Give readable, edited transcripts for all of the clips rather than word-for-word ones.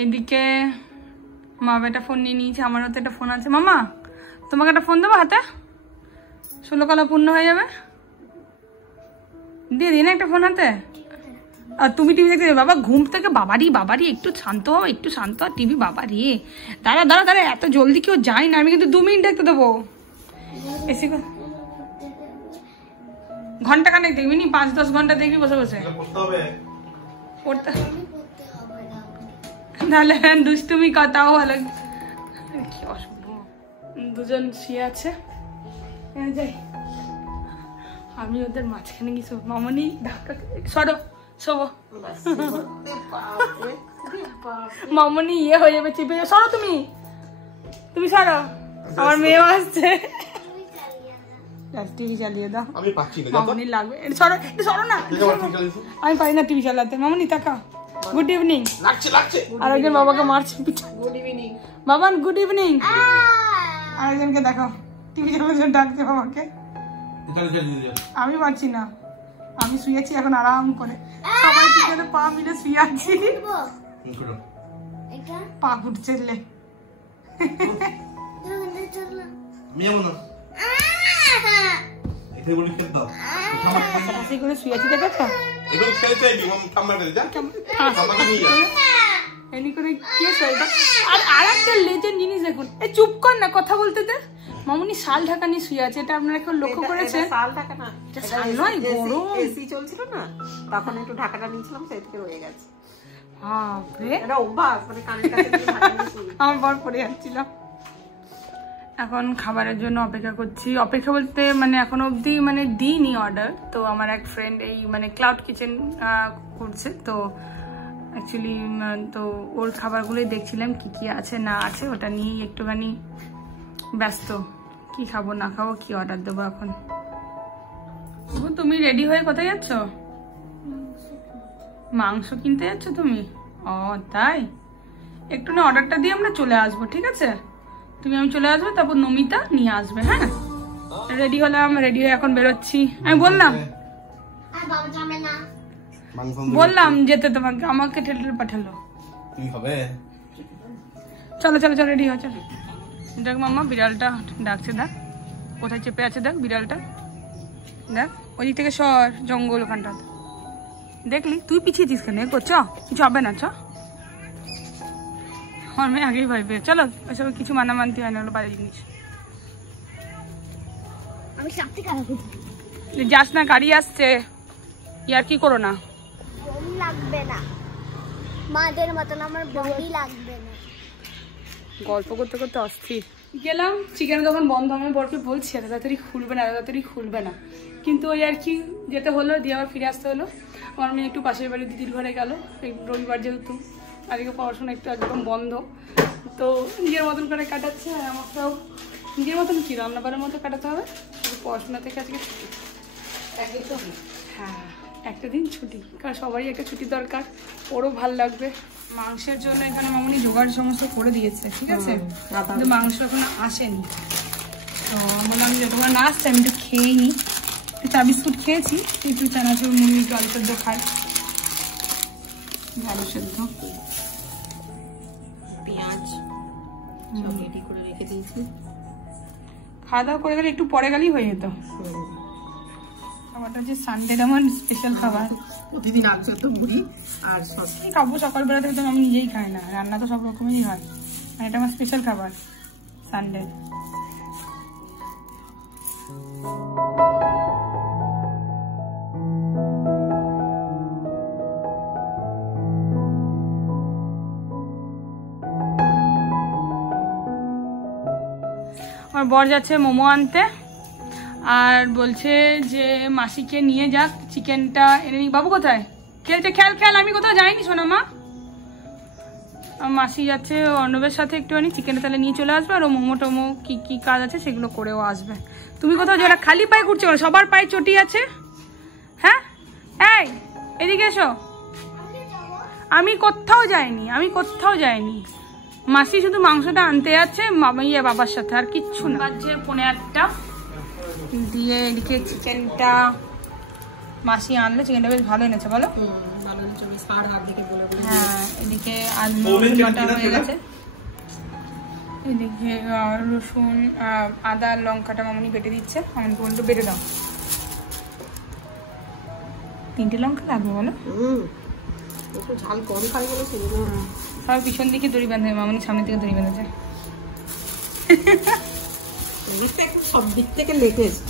এইদিকে মা বেটা ফোন নিয়ে নিয়েছে, আমারও তো একটা ফোন আছে। মামা তোমাকে একটা ফোন দেবো হাতে, 16 কালা পূর্ণ হয়ে যাবে, দিয়ে দিন একটা ফোন হাতে। আর তুমি টিভি দেখতে বাবা, ঘুম থেকে বাবারি একটু শান্ত হও, একটু শান্ত আর টিভি বাবারি। দাঁড়া এত জলদি কেউ যায় না, আমি কিন্তু 2 মিনিট দেখতে দেবো। এসি ঘন্টা খানেক দেখবি নি, 5-10 ঘন্টা দেখবি বসে বসে পড়তে, তাহলে দুষ্টুমি কথাও ভালো। কি অসুবিধা, দুজন শুয়ে আছে, যাই আমি ওদের মাঝখানে গেছি। মামনি ধাক্কা সরো, শোবো মামনি ইয়ে হয়ে যাবে, চিপে যাবে, সরো তুমি সরো, আমার মেয়েও আসছে। টিভি চালিয়ে দাও, আমি পাচ্ছি না, মামনি লাগবে, সরো না, আমি পারি না টিভি চালাতে। মামনি তাকাও, গুড ইভিনিং লাগছে। আরেকজন বাবাকে মারছে, গুড ইভিনিং বাবা, গুড ইভিনিং। আরেকজনকে দেখাও, টিভি চালাতে ডাকছে বাবাকে। আমি পারছি না, আমি শুয়েছি এখন আরাম করে, সবাই পিছনে পা মিলে শুয়ে আছি, পা ঘুরছে। চুপ কর না, কথা বলতে দে। মামুনি শাল ঢাকা নিয়ে শুয়ে আছে, এটা আপনারা এখন লক্ষ্য করেছেন? শাল ঢাকা না, শাল নয়, গরম এসি চলছিল না, তখন একটু ঢাকাটা নিয়েছিলাম, সেই থেকে রয়ে গেছে। এটা অভ্যাস, মানে কানের কাছে আমার বর পরে যাচ্ছিলাম। এখন খাবারের জন্য অপেক্ষা করছি, অপেক্ষা বলতে মানে এখনো অবধি মানে দিইনি অর্ডার। তো আমার এক ফ্রেন্ড এই মানে ক্লাউড কিচেন করছে, তো অ্যাকচুয়ালি তো ওর খাবারগুলোই দেখছিলাম কি কি আছে না আছে, ওটা নিয়েই একটুখানি ব্যস্ত। কি খাবো না খাবো, কি অর্ডার দেবো এখন। তুমি রেডি হয়ে কোথায় যাচ্ছ? মাংস কিনতে যাচ্ছ তুমি? ও তাই, একটু না অর্ডারটা দিয়ে আমরা চলে আসবো, ঠিক আছে? আমি চলে আসবো, তারপর নমিতা নিয়ে আসবে। হ্যাঁ, রেডি হলাম, রেডি হয়ে এখন বেরোচ্ছি। আমি বললাম যেতে, তোমাকে আমাকে ঠেলে পাঠালো। চলো রেডি হয়ে চলো। দেখ মাম্মা, বিড়ালটা ডাকছে, দেখ কোথায় চেপে আছে, দেখ বিড়ালটা, দেখ ওই দিক থেকে সর, জঙ্গল ওখানটা দেখলি। তুই পিছিয়েছিস কেন? চ, কিছু হবে না, চ। আমার মেয়ে আগেই ভয় পেয়ে। চলো, ওইসব কিছু মানামানতি হয় না, হলো বাড়ির জিনিস। যাস না, গাড়ি আসছে, ইয়ার কি করো না, লাগবে না মাদের মতন আমার বডি লাগবে না। গল্প করতে করতে অস্থির গেলাম। চিকেন দোকান বন্ধ, আমি বরকে বলছি এত তাড়াতাড়ি খুলবে না, কিন্তু ওই আর কি যেতে হলো, দিয়ে আবার ফিরে আসতে হলো। আমার মেয়ে একটু পাশের বাড়ি দিদির ঘরে গেল, রবিবার যেহেতু, আজকে পড়াশোনা একটু একদম বন্ধ, তো নিজের মতন করে কাটাচ্ছে। আর আমাকেও নিজের মতন কি রান্নাবারের মতো কাটাতে হবে, পড়াশোনা থেকে আজকে ছুটি। হ্যাঁ, একটা দিন ছুটি, কারণ সবারই একটা ছুটি দরকার, ওরও ভাল লাগবে। মাংসের জন্য এখানে মামুনি জোগাড় সমস্ত করে দিয়েছে, ঠিক আছে, কিন্তু মাংস এখন আসেনি। তো বললাম যতক্ষণ না আসছে আমি একটু খেয়েই নিই। একটু চা বিস্কুট খেয়েছি, একটু চানাচুর মুড়ি, একটু আলু সেদ্ধ খাই, আলু সেদ্ধ, পেঁয়াজ সব রেডি করে রেখে দিয়েছি। খাওয়া দাওয়া করে গেলে একটু পরে গেলেই হয়ে যেত। খাবারটা হচ্ছে সানডের আমার স্পেশাল খাবার, প্রতিদিন আলু সেদ্ধ মুড়ি আর খাবো। সকালবেলা থেকে তো আমি নিজেই খাই না, রান্না তো সব রকমেরই হয়, আর এটা আমার স্পেশাল খাবার সানডে। আমার বর যাচ্ছে মোমো আনতে, আর বলছে যে মাসিকে নিয়ে যাক, চিকেনটা এনে নি। বাবু কোথায় খেলছে? খেল, আমি কোথাও যাইনি শোনা মা। মাসি যাচ্ছে অর্ণবের সাথে, একটুখানি চিকেনটা তাহলে নিয়ে চলে আসবে, আর ও মোমো টোমো কি কি কাজ আছে সেগুলো করেও আসবে। তুমি কোথাও যাও না, খালি পায়ে ঘুরছে, সবার পায়ে চটি আছে। হ্যাঁ, এই এদিকে এসো। আমি কোথাও যাইনি, মাসি শুধু মাংসটা আনতে যাচ্ছে বাবার সাথে, আর কিচ্ছু না। বাজছে 8:30 দিয়ে এদিকে চিকেনটা মাসি আনলো, চিকেনটা বেশ ভালো এনেছে বলো? হ্যাঁ, এদিকে আর বাটা হয়ে গেছে। এদিকে রসুন আদা লঙ্কাটা মামনি বেটে দিচ্ছে। মামনি বলতো বেটে দাও। 3টে লঙ্কা লাগবে বলো? একটু ঝাল কম খাই বলে সেজন্য সবাই পিছন দিকে দড়ি বাঁধে, মামনি সামনে থেকে দড়ি বেঁধেছে। সব দিক থেকে লেটেস্ট।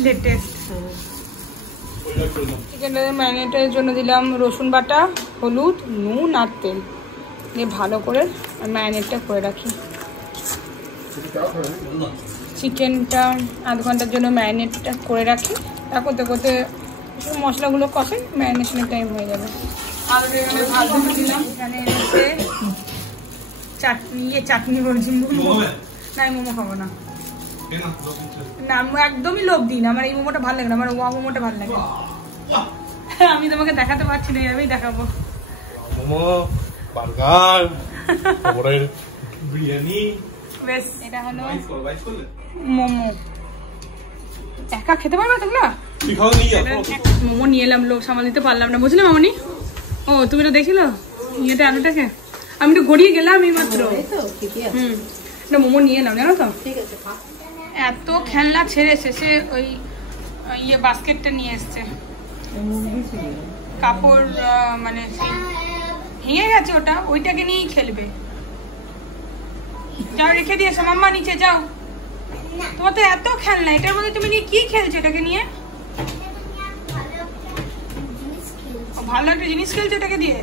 চিকেনটা ম্যারিনেটের জন্য দিলাম রসুন বাটা, হলুদ, নুন আর তেল দিয়ে ভালো করে ম্যারিনেটটা করে রাখি। চিকেনটা আধ ঘন্টার জন্য ম্যারিনেটটা করে রাখি। তা করতে করতে মশলাগুলো কষে ম্যারিনেশনের টাইম হয়ে যাবে। আলুটা এখানে ভালো দিলাম। এখানে এনেছে চাটনি বলছি, মোমো। না আমি মোমো খাবো না, না একদমই লোভ দিই না। আমার এই মোমোটা ভালো লাগে না, আমার ওয়া মোমোটা ভালো লাগে। আমি তোমাকে দেখাতে পারছি না, এইভাবেই দেখাবো। মোমো, বার্গার, বিরিয়ানি। বেশ, এটা হলো মোমো। একা খেতে পারবে তোমরা? মোমো নিয়ে এলাম, লোক সামাল দিতে পারলাম না, বুঝলে মামনি? ও তুমি তো দেখছিল ইয়েটা আলুটাকে, আমি তো গড়িয়ে গেলাম এই মাত্র। মোমো নিয়ে এলাম, জানো তো? এত খেলনা ছেড়ে শেষে ওই ইয়ে বাস্কেটটা নিয়ে এসছে। কাপড় মানে ভেঙে গেছে, ওইটাকে নিয়েই খেলবে। যাও রেখে দিয়েছো মাম্মা, নিচে যাও। তোমার তো এত খেলনা, এটার মধ্যে তুমি নিয়ে কি খেলছো? এটাকে নিয়ে ভালো একটা জিনিস খেলছো এটাকে দিয়ে।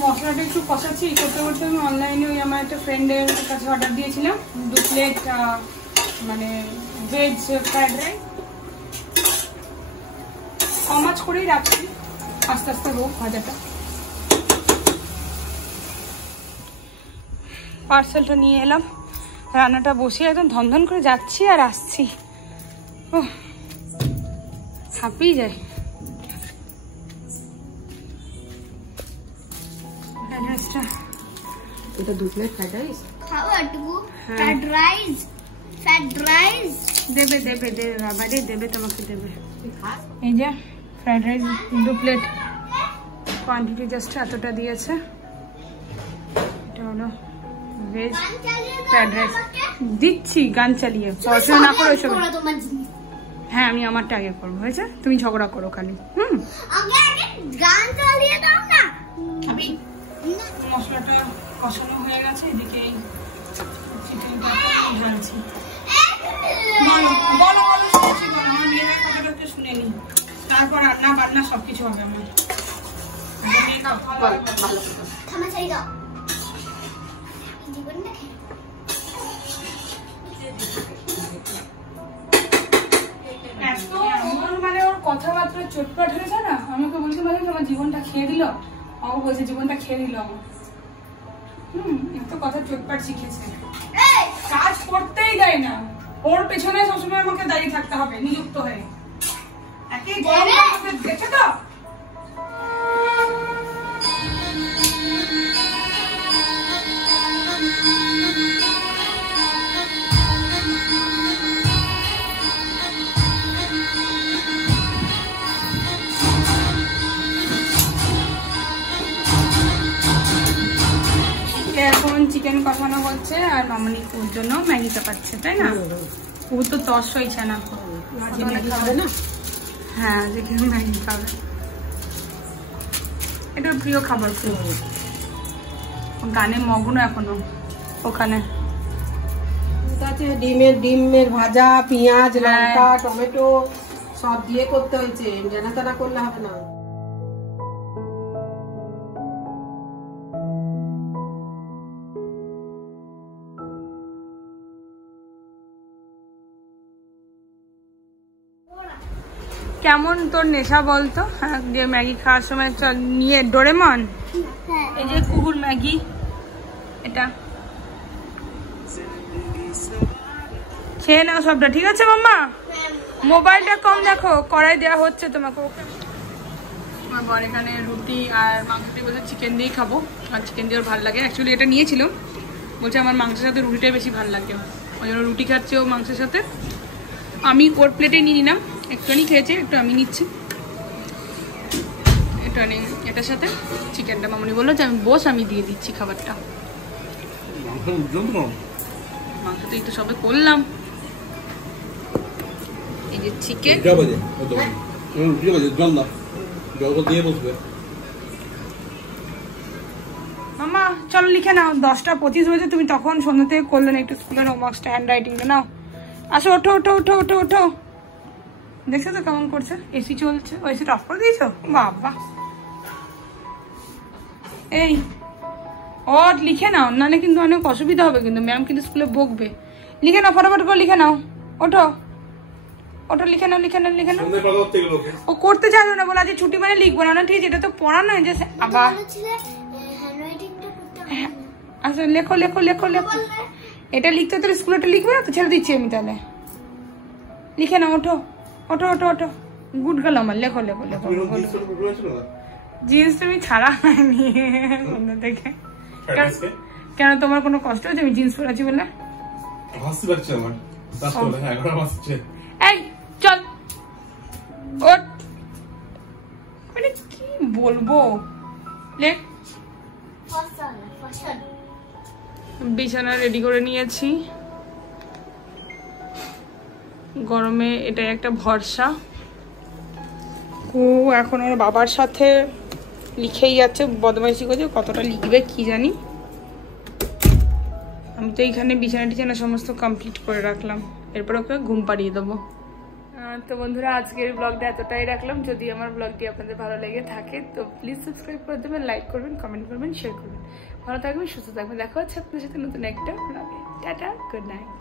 মশলাটা একটু কষাচ্ছি করতে করতে। আমি অনলাইনে ওই আমার একটা ফ্রেন্ডের কাছে অর্ডার দিয়েছিলাম 2 প্লেট মানে ভেজ ফ্রাইড রাইস। কম আঁচ করেই রাখছি, আস্তে আস্তে হোক ভাজাটা। পার্সেলটা নিয়ে এলাম, রান্নাটা বসিয়ে একদম ধনধন করে যাচ্ছি আর আসছি। ও হাঁপিয়ে যায়। এটা 2 প্লেট ফ্রাইড রাইস। দেবে দেবে দেবে বাবা রে, দেবে তোমাকে দেবে। এই যে fried rice 2 plate, quantity just এতটা দিয়েছে। এটা হলো ভেজ ফ্রাইড রাইস। দিচ্ছি গান চালিয়ে, পড়াশোনা না করে এসব। হ্যাঁ আমি আমারটা আগে করবো, হয়েছে? তুমি ঝগড়া করো খালি। মশলাটা কষানো হয়ে গেছে, এদিকে চিকেনটা ঢালছি। শুনে নি, তারপর রান্না বান্না সবকিছু হবে আমার। মানে ওর কথাবার্তা চটপট হয়েছে না, আমাকে বলতে পারি আমার জীবনটা খেয়ে দিল। ও বলছে জীবনটা খেয়ে দিল আমার। এত কথা চটপট শিখেছে, কাজ করতেই দেয় না। ওর পেছনে সবসময় আমাকে দাঁড়িয়ে থাকতে হবে নিযুক্ত হয়ে। দেখছো তো? এখন চিকেন কষানো হচ্ছে আর মামনি ওর জন্য ম্যাগি চাপাচ্ছে, তাই না? ও তো তস হয়েছে না, খাবে না। হ্যাঁ যেখানে ম্যাগি খাবে, এটা প্রিয় খাবার। গানে মগ্ন এখনো ওখানে। ডিমের ভাজা, পেঁয়াজ, লঙ্কা, টমেটো সব দিয়ে করতে হয়েছে, জানা তানা করলে হবে না। কেমন তোর নেশা বলতো? হ্যাঁ যে ম্যাগি খাওয়ার সময় চল নিয়ে ডোরেমন, এই যে কুকুর ম্যাগি, এটা খেয়ে নাও সবটা, ঠিক আছে মাম্মা? মোবাইলটা কম দেখো, কড়াই দেওয়া হচ্ছে তোমাকে। আমার বর এখানে রুটি আর মাংসটি বলছে চিকেন দিয়েই খাবো, আর চিকেন দিয়ে ওর ভালো লাগে। অ্যাকচুয়ালি এটা নিয়েছিল, বলছে আমার মাংসের সাথে রুটিটাই বেশি ভালো লাগে, ওই জন্য রুটি খাচ্ছে ও মাংসের সাথে। আমি ওর প্লেটে নিয়ে নিলাম, একটুখানি খেয়েছে, একটু আমি নিচ্ছি। টার্নিং এটার সাথে চিকেনটা। মামনি বললো যে আমি বস, আমি দিয়ে দিচ্ছি খাবারটা। মাংস তো এই তো সবে করলাম। এই যে চিকেন। মামা চলো লিখে নাও, 10:25 বাজে, তুমি তখন সন্ধ্যা থেকে করলে না একটু স্কুলের হোমওয়ার্কটা, হ্যান্ড রাইটিংটা নাও। আসো, ওঠো ওঠো ওঠো ওঠো ওঠো। দেখছো তো কেমন করছে? এসি চলছে। ও এসিটা অফ করে দিয়েছো? বাবা, এই ও লিখে নাও, নাহলে কিন্তু অনেক অসুবিধা হবে, কিন্তু ম্যাম কিন্তু স্কুলে বকবে। লিখে নাও, ফটাফট করে লিখে নাও। ওঠো ওঠো, লিখে নাও লিখে নাও লিখে নাও। ও করতে চাইলো না বলে আজকে ছুটি মানে লিখবো না। ঠিক আছে, এটা তো পড়া নয় যে আবার। আচ্ছা লেখো লেখো লেখো লেখো। এটা লিখতে তো স্কুলেটা লিখবে না তো, ছেড়ে দিচ্ছি আমি তাহলে। লিখে নাও, ওঠো ওঠো ওঠো ওঠো। গুড গার্ল আমার, লেখো লেখো লেখো। জিন্স তুমি ছাড়া হয়নি সন্ধ্যা থেকে। কেন তোমার কোনো কষ্ট হচ্ছে আমি জিন্স পরে আছি বলে? এই চল ওঠ। মানে কি বলবো, লেখ। বিছানা রেডি করে নিয়েছি, গরমে এটাই একটা ভরসা। ও এখন ওর বাবার সাথে লিখেই যাচ্ছে, বদমাইশি করছে, কতটা লিখবে কি জানি। আমি তো এইখানে বিছানা টিছানা সমস্ত কমপ্লিট করে রাখলাম, এরপর ওকে ঘুম পাড়িয়ে দেবো। তো বন্ধুরা আজকের ব্লগটা এতটাই রাখলাম। যদি আমার ব্লগটি আপনাদের ভালো লেগে থাকে তো প্লিজ সাবস্ক্রাইব করে দেবেন, লাইক করবেন, কমেন্ট করবেন, শেয়ার করবেন। ভালো থাকবেন, সুস্থ থাকবেন। দেখা হচ্ছে আপনাদের সাথে নতুন একটা ব্লগে। Tata, good night.